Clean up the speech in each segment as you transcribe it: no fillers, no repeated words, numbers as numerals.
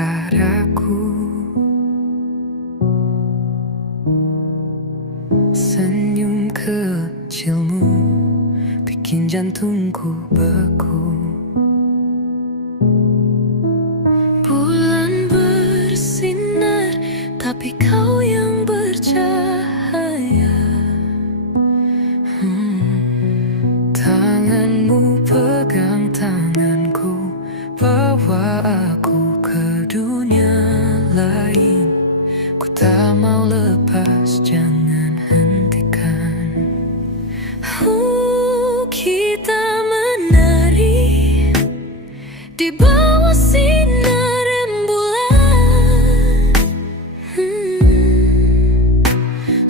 padaku. Senyum kecilmu bikin jantungku beku. Bulan bersinar, tapi kau yang bercahaya. Tanganmu pegang tanganku, bawa aku ke dunia lain. Ku tak mau lepas, jangan hentikan. Kita menari di bawah sinar rembulan.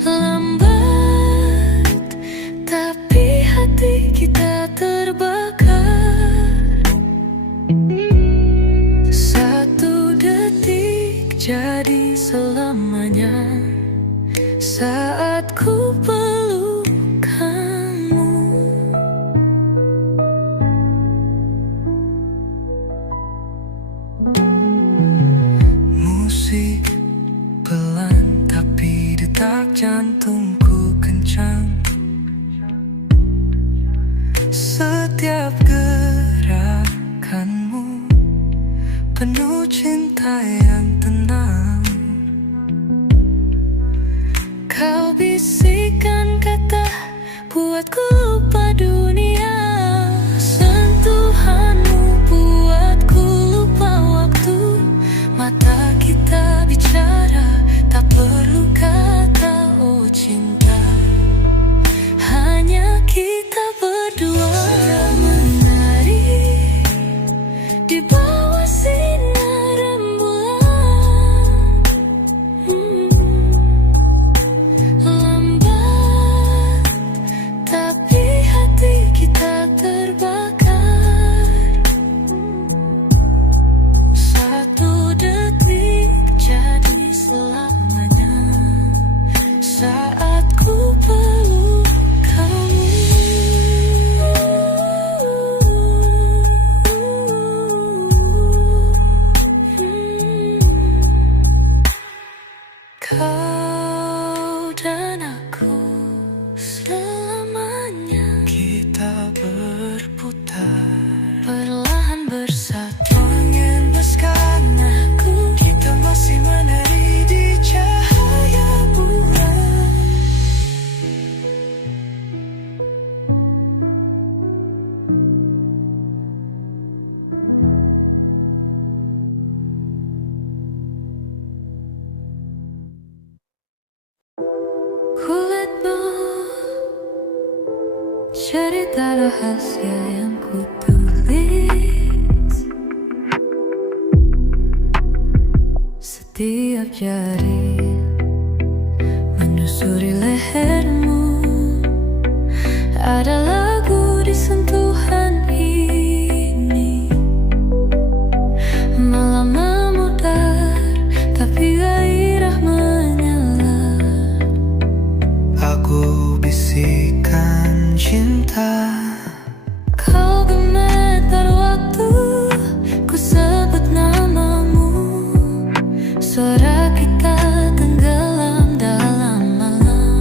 Lambat, tapi hati kita terbakar. Satu detik jadi selamanya saat ku peluk kamu. Musik pelan tapi detak jantungku kencang. Setiap gerakanmu penuh cinta yang tenang. Kau bisikan kata buatku lupa dunia. Sentuhanmu buatku lupa waktu. Mata kita bicara, tak perlu kata oh cinta. Hanya kita berdua menari di bawah sinar rembulan. Lambat, tapi hati kita terbakar. Satu detik jadi selamanya saat ku peluk kamu. Kau dan aku selamanya kita berputar, perlahan bersatu. Angin bersekan aku, kita masih menari di cahaya bulan. Kulitmu cerita rahasia yang ku tulis. Setiap jari menyusuri lehermu. Ada lagu di sentuhan ini. Malam memudar, tapi gairah menyala. Aku bisikan cinta. Kau gemetar waktu ku sebut namamu. Suara kita tenggelam dalam malam.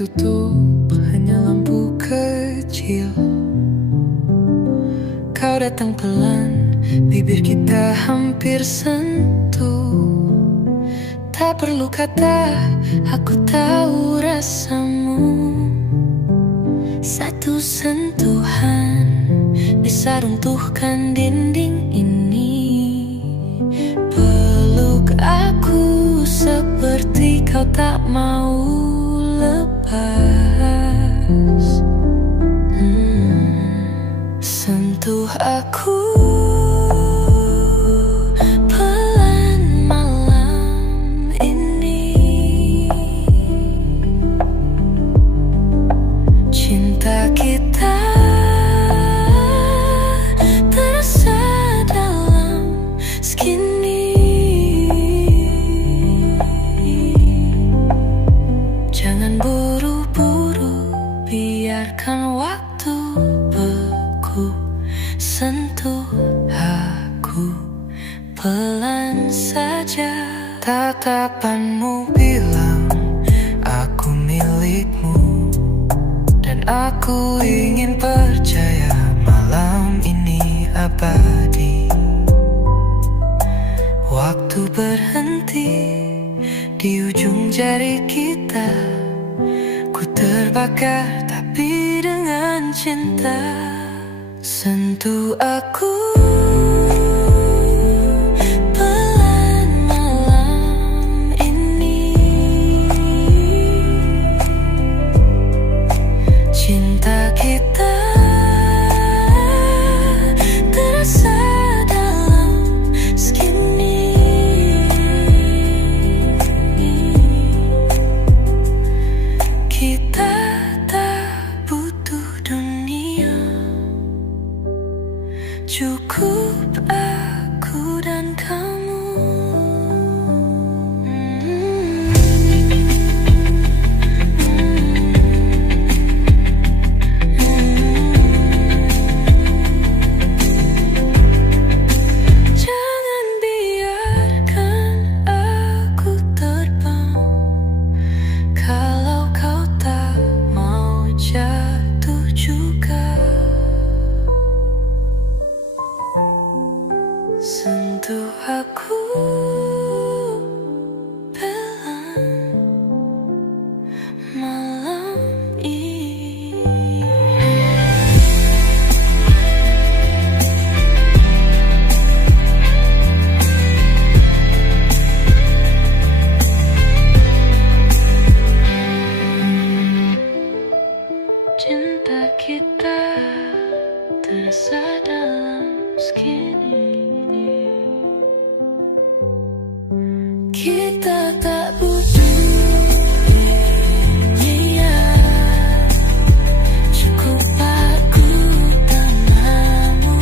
ditutup, hanya lampu kecil. Kau datang pelan, bibir kita hampir sentuh. Tak perlu kata, aku tahu rasamu. Satu sentuhan bisa runtuhkan dinding ini. Peluk aku seperti kau tak mau lepas. Sentuh aku pelan malam ini. Cinta kita terasa dalam segini. Jangan buru-buru, biarkan waktu beku. Sentuh aku pelan saja. Tatapanmu bilang aku milikmu, dan aku ingin percaya malam ini abadi. Waktu berhenti di ujung jari kita. Ku terbakar tapi dengan cinta. Sentuh aku pelan malam ini. Cinta kita terasa dalam segini. Kita tak butuh dunia, cukup aku dan kamu. Jangan biarkan aku terbang, kalau kau tak mau jatuh juga. Sentuh aku pelan malam ini. Cinta kita terasa dalam segini. Kita tak butuh dunia, cukup aku dan kamu.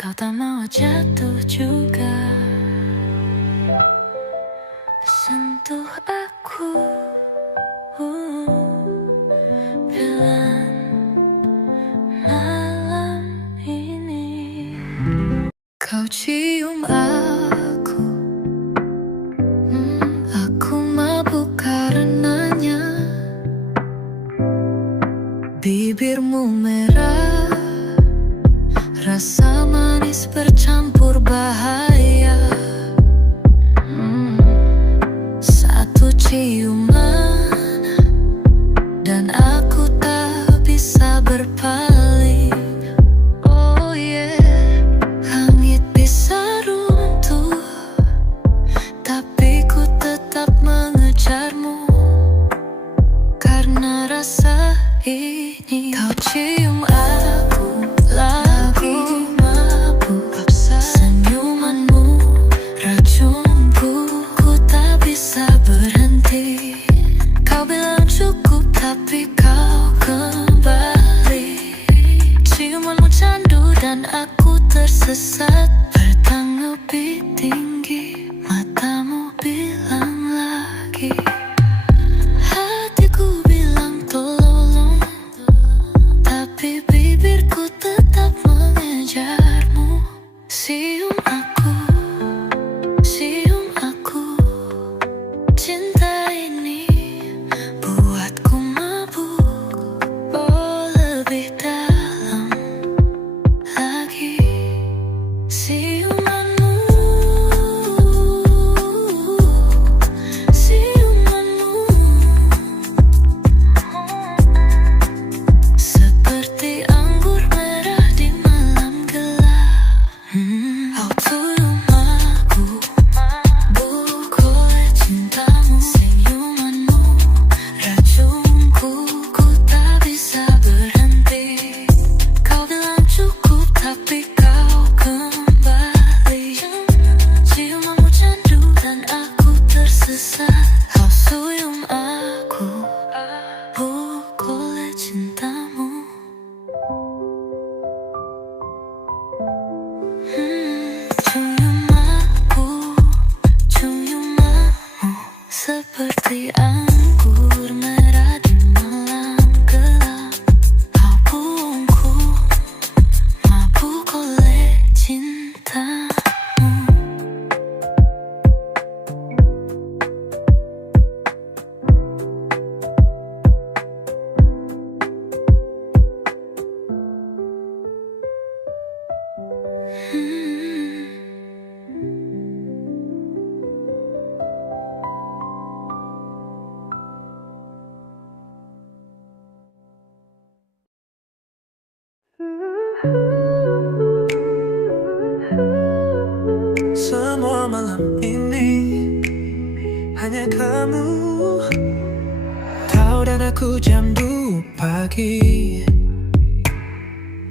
Kau tak mau jatuh juga. Sentuh aku pelan malam ini. Kau cium aku, aku mabuk karenanya. Bibirmu merah, rasa manis bercampur bahaya. Satu ciuman dan aku tak bisa berpaling. Oh yeah, langit bisa runtuh, tapi ku tetap mengejarmu. Karena rasa ini, kau cium aku lagi mabuk. Senyumanmu racunku, ku tak bisa berhenti. Kau bilang cukup tapi kau kembali. Ciumanmu candu dan aku tersesat. Bertang lebih tinggi, matamu bilang lagi. Hatiku bilang tolong, tapi bibirku Semua malam ini hanya kamu tahu, dan aku jam 2 pagi.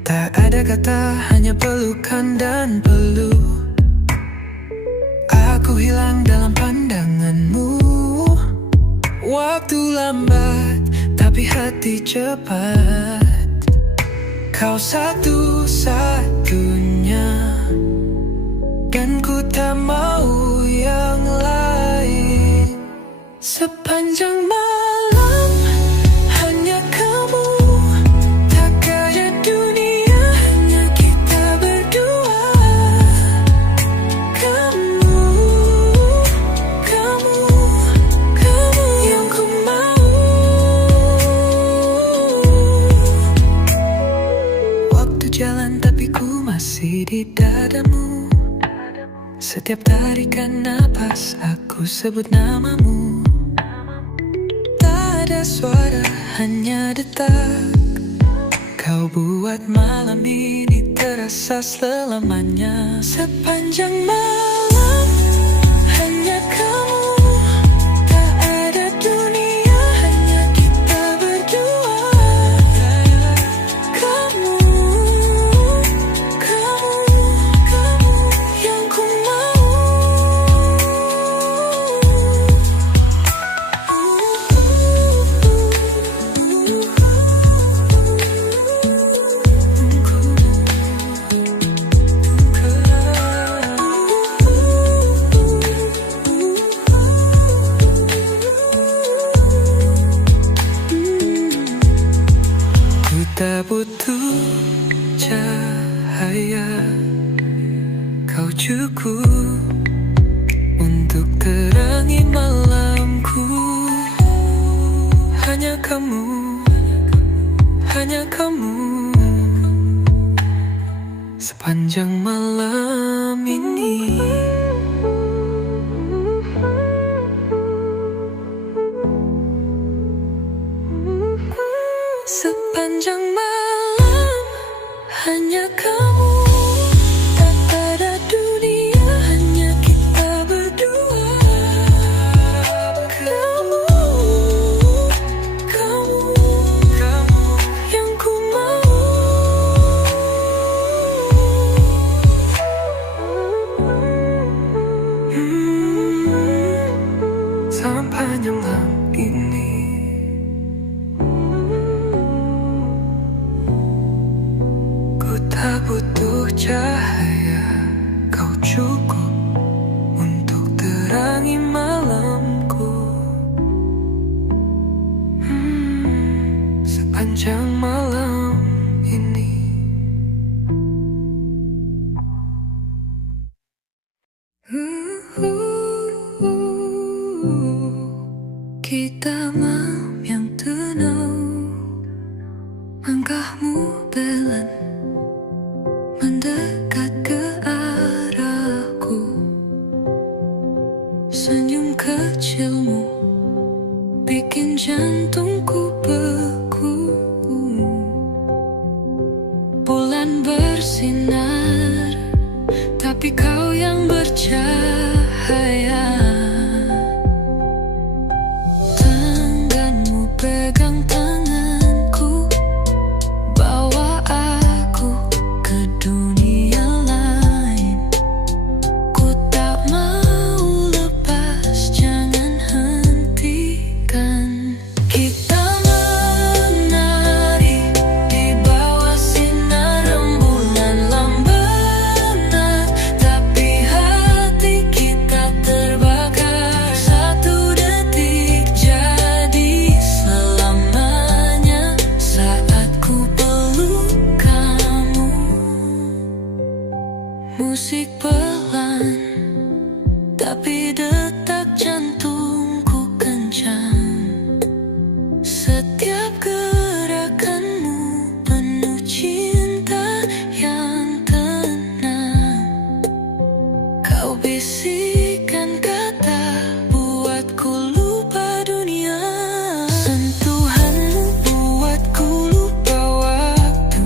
Tak ada kata, hanya pelukan dan peluk. Aku hilang dalam pandanganmu. Waktu lambat, tapi hati cepat. Kau satu-satunya, dan ku tak mau yang lain. Sepanjang malam hanya kamu, tak ada dunia, hanya kita berdua. Kamu, kamu, kamu yang ku mau. Waktu jalan tapi ku masih di dadamu. Setiap tarikan napas aku sebut namamu. Tak ada suara, hanya detak. Kau buat malam ini terasa selamanya. Sepanjang malam hanya kamu, tak ada dunia, hanya kita berdua. Kamu, kamu, kamu yang ku mau. Ku tak butuh cahaya, kau cukup untuk terangi malamku. Hanya kamu, hanya kamu, sepanjang malam ini. Sepanjang malam hanya kamu, tak ada dunia, hanya kita berdua. Kamu, kamu, kamu yang ku mau. Sepanjang malam ini. Tak butuh cahaya, kau cukup untuk terangi malamku. Sepanjang malam ini. Kita malam yang tenang, langkahmu pelan mendekat ke arahku. Senyum kecilmu bikin jantungku beku. Bulan bersinar, tapi kau yang bercahaya. Tanganmu pegang tanganku, bawa aku ke dunia lain. Ku tak mau lepas, jangan hentikan. Kita menari di bawah sinar rembulan lambangan, tapi hati kita terbakar. Satu detik jadi selamanya saat ku peluk kamu. Musik pelan, tapi detak jantungku kencang. Setiap gerakanmu penuh cinta yang tenang. Kau bisikan kata buatku lupa dunia. Sentuhanmu buatku lupa waktu.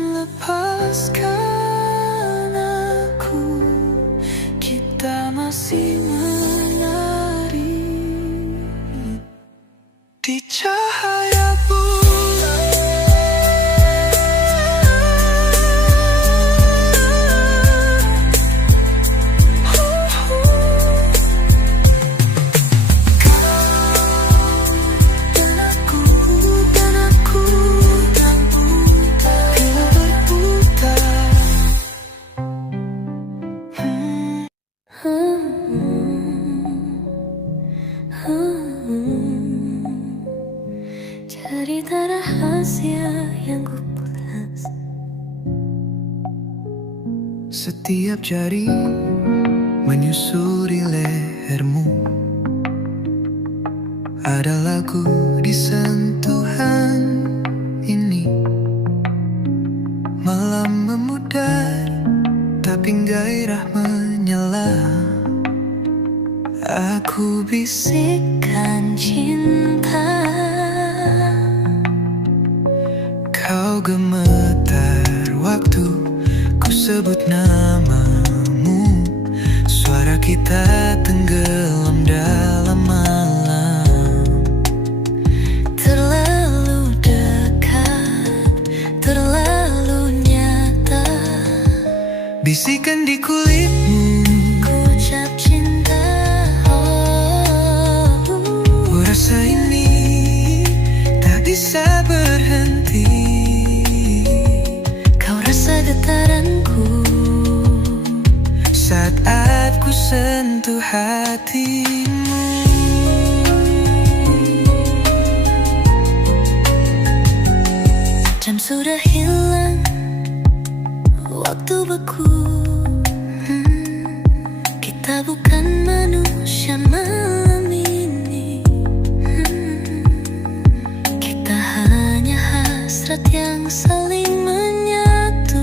lepaskan aku, kita masih menari di cahaya bulan. Cerita rahasia yang kupulas. Setiap jari menyusuri lehermu, ada lagu di sentuhan ini. Malam memudar, tapi gairah menyala. Aku Bisikan cinta, kau gemetar waktu ku sebut namamu. Suara kita tenggelam dalam malam. terlalu dekat, terlalu nyata. Bisikan di kulitmu, Ku ucap cinta, ku rasa ini tak bisa berhenti. kau rasa getaranku Saat ku sentuh hatimu, jam sudah hilang, waktu beku. Kita bukan manusia malam ini. Kita hanya hasrat yang saling menyatu.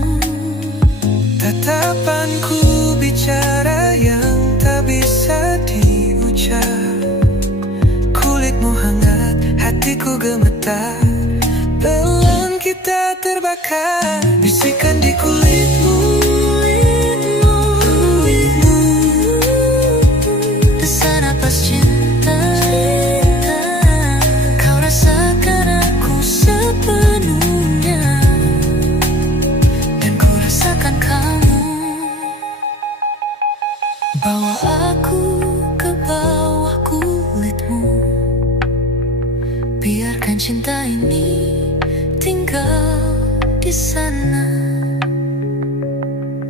tatapanku bicara yang tak bisa diucap. Kulitmu hangat, hatiku gemetar, belang kita terbakar. Bisikan di kulitmu, Desa napas cinta, kau rasakan aku sepenuhnya, dan ku rasakan kamu bawa aku ke bawah kulitmu. Biarkan cinta ini tinggal di sana.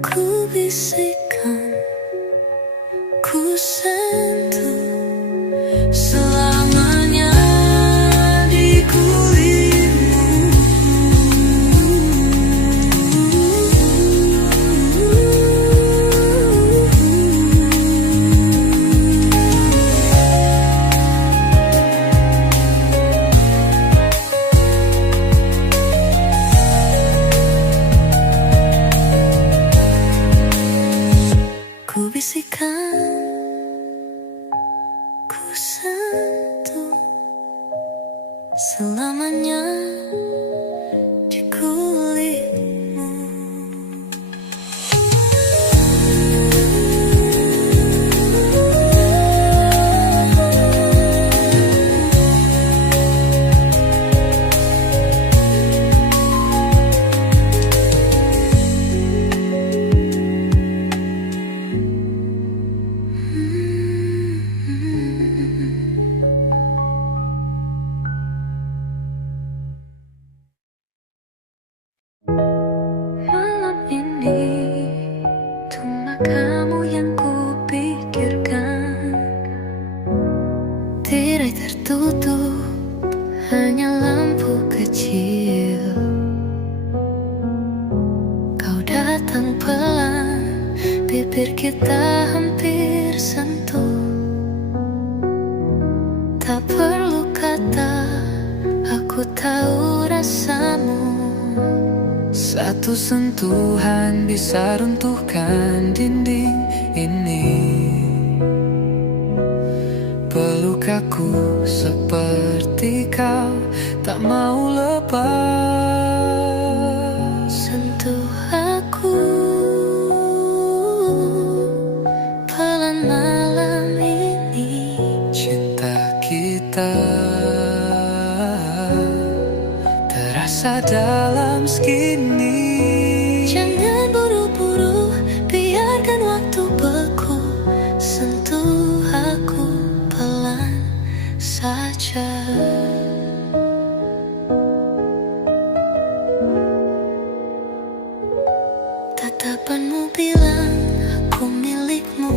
Ku bisikan, ku sentuh selamanya di kulitmu. Ku bisikan, ku sentuh selamanya di kulitmu. Malam ini cuma kamu yang kupikirkan. Tirai tertutup, hanya lampu kecil. Kau datang pelan, bibir kita hampir sentuh. Tak perlu kata, aku tahu rasamu. satu sentuhan bisa runtuhkan dinding ini. Peluk aku seperti kau tak mau lepas. Tatapanmu bilang aku milikmu,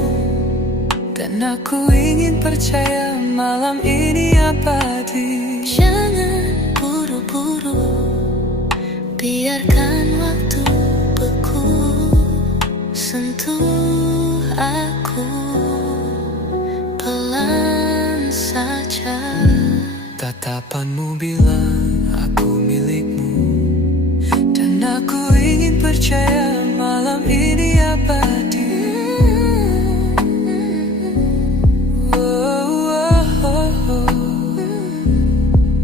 dan aku ingin percaya malam ini abadi. jangan buru-buru, biarkan waktu beku. Sentuh aku pelan saja. Tatapanmu bilang aku milikmu, dan aku ingin percaya malam ini abadi.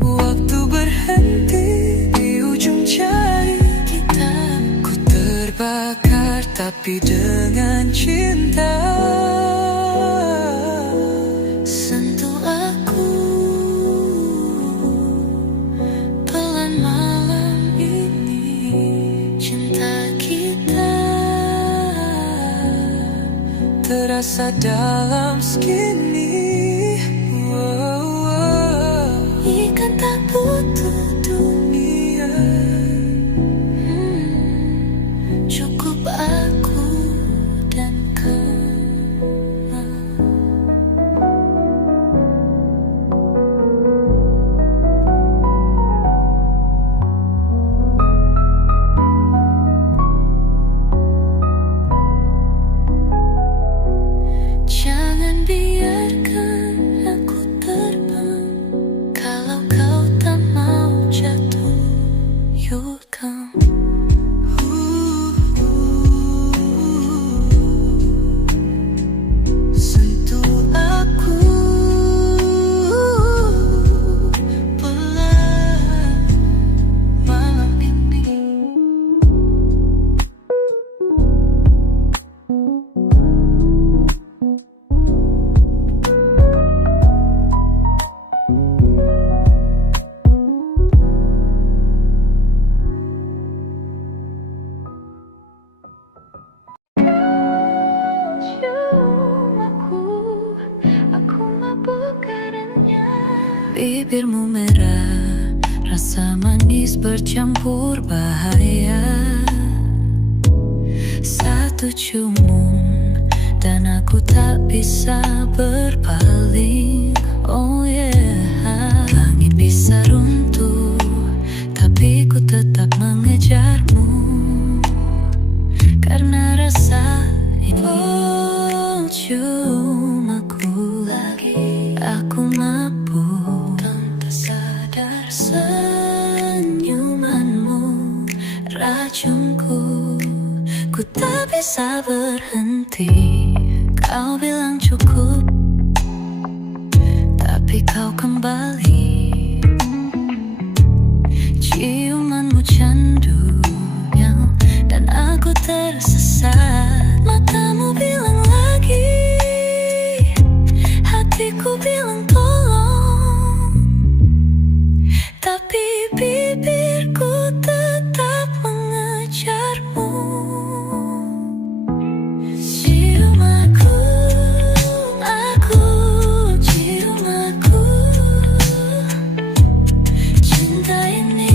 Waktu berhenti di ujung jari kita. Ku terbakar tapi dengan cinta. Sentuh aku pelan malam ini. Cinta kita Terasa dalam segini. ikan tak butuh dunia. Cukup aku dan kamu. Jangan biarkan aku terbang. Kalau kau tak mau jatuh, you come. Sentuh aku Pelan malam ini. Cium aku mabuk karenanya. Bibirmu merah, rasa manis bercampur bahaya. Satu ciuman dan aku tak bisa berpaling. Oh yeah, langit bisa runtuh, tapi ku tetap mengejarmu. Karena rasa ini. Oh, cium aku lagi, aku mabuk tanpa sadar. Senyumanmu racunku, ku tak bisa berhenti. Kau bilang cukup, tapi kau kembali. Ciumanmu candunya, dan aku tersesat. Matamu bilang lagi, hatiku bilang tolong, tapi bibirku tetap mengejarmu. Cium aku, cium aku. Cinta ini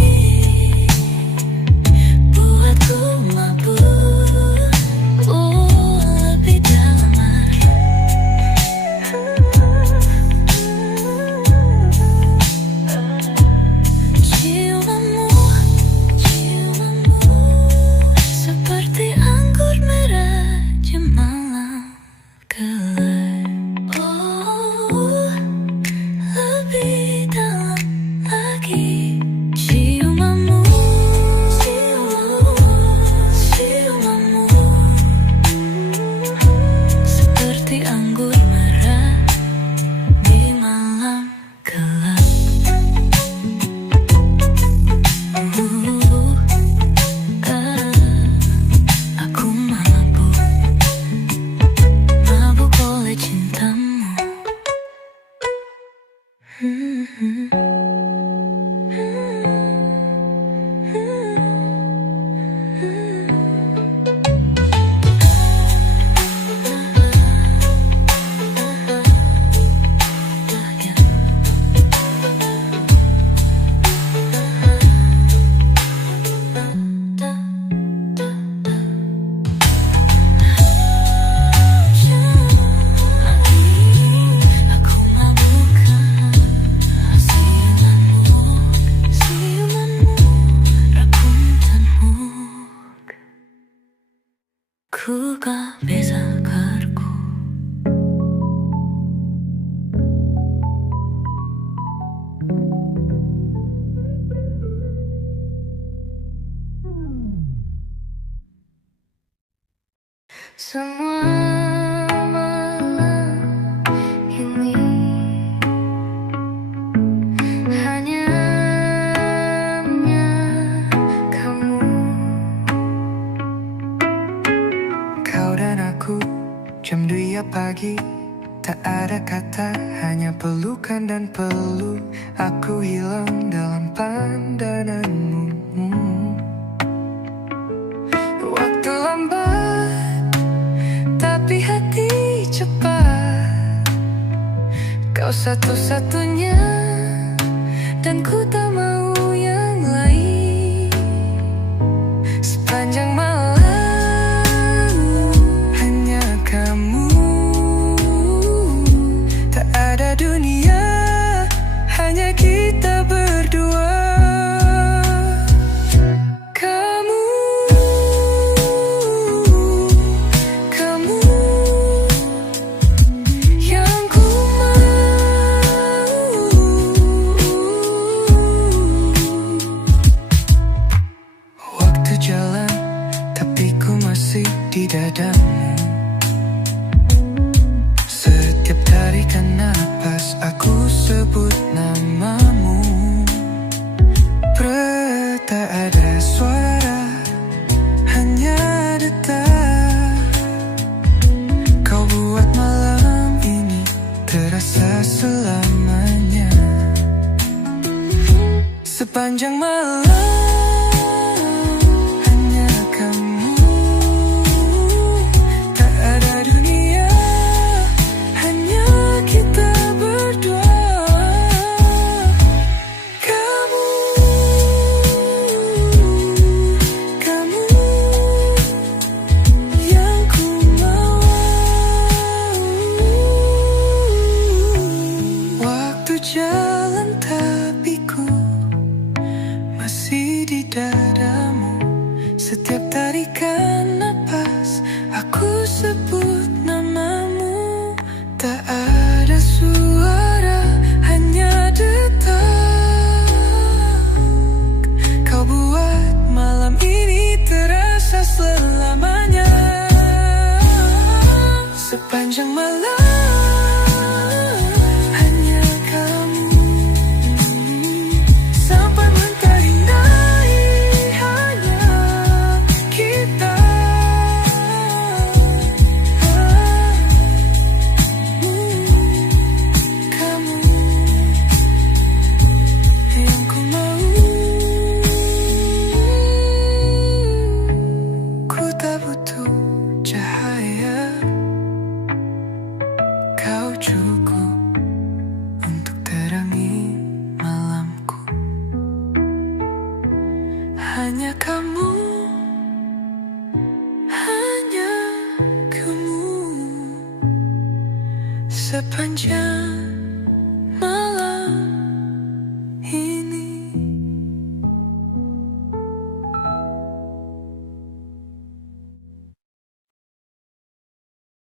Ku gak bisa karku. Semua malam ini hanya kamu. Kau dan aku, jam 2 pagi. Tak ada kata, hanya pelukan dan peluk. Aku hilang dalam pandanganmu. Waktu lambat, tapi hati cepat. Kau satu-satunya, dan ku tak mau yang lain. Sepanjang malam hanya kamu. Tak ada dunia, hanya kita berdua. Kamu, kamu yang ku mau. Waktu jalan, tapi ku masih di dadamu. Setiap tarikan napas, aku sebut namamu. Tak ada suara, hanya detak. Kau buat malam ini terasa selamanya. Sepanjang malam hanya kamu. Tak ada dunia, hanya kita berdua. Kamu, kamu yang ku mau. Waktu jalan tapi ku masih di dadamu. Setiap tarikan napas, aku sebut namamu. Tak ada suara, hanya detak. Kau buat malam ini terasa selamanya. Sepanjang malam hanya kamu. Sampai mentari naik, hanya kita. Kamu yang ku mau. Ku tak butuh cahaya, kau cukup untuk terangi malamku. Hanya kamu, hanya kamu. Sepanjang